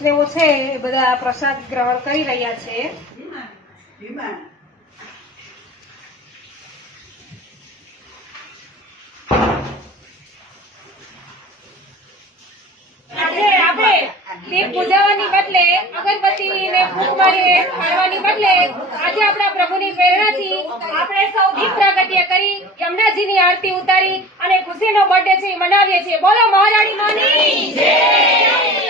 વૈષ્ણવો છે, એ બધા પ્રસાદ ગ્રહણ કરી રહ્યા છે. બદલે પાડવાની બદલે આજે આપણા પ્રભુની પ્રેરણાથી આપણે સૌ દીપ પ્રાગટ્ય કરી, યમુનાજીની આરતી ઉતારી અને ખુશીનો બર્થડે છે મનાવીએ છીએ. બોલો, મહારાણી માની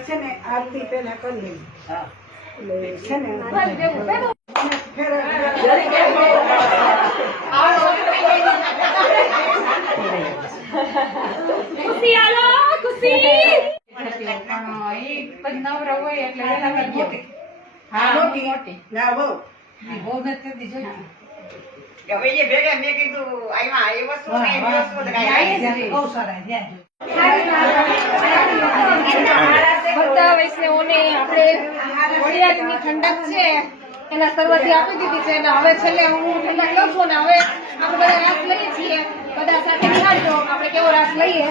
છે ને આરતી પેલા કરી લેવી એટલે છે ને મારે જેવું છે ને. ફેર ખુશી આલો ખુશી ના બહુ હવે એ ભેગા મેં કીધું આવ્યા એ વસ્તુ બહુ એ વસ્તુ તો કાંઈ આવી જ નથી. બધા વૈષ્ણવોને આપણે વડિયાદની ઠંડક છે, એના સર્વથી આપી દીધી છે, અને હવે છેલ્લે હું ઠંડક લઉં છું ને હવે આપણે બધા રાસ લઈએ છીએ બધા સાથે નિહાળજો આપણે કેવો રાસ લઈએ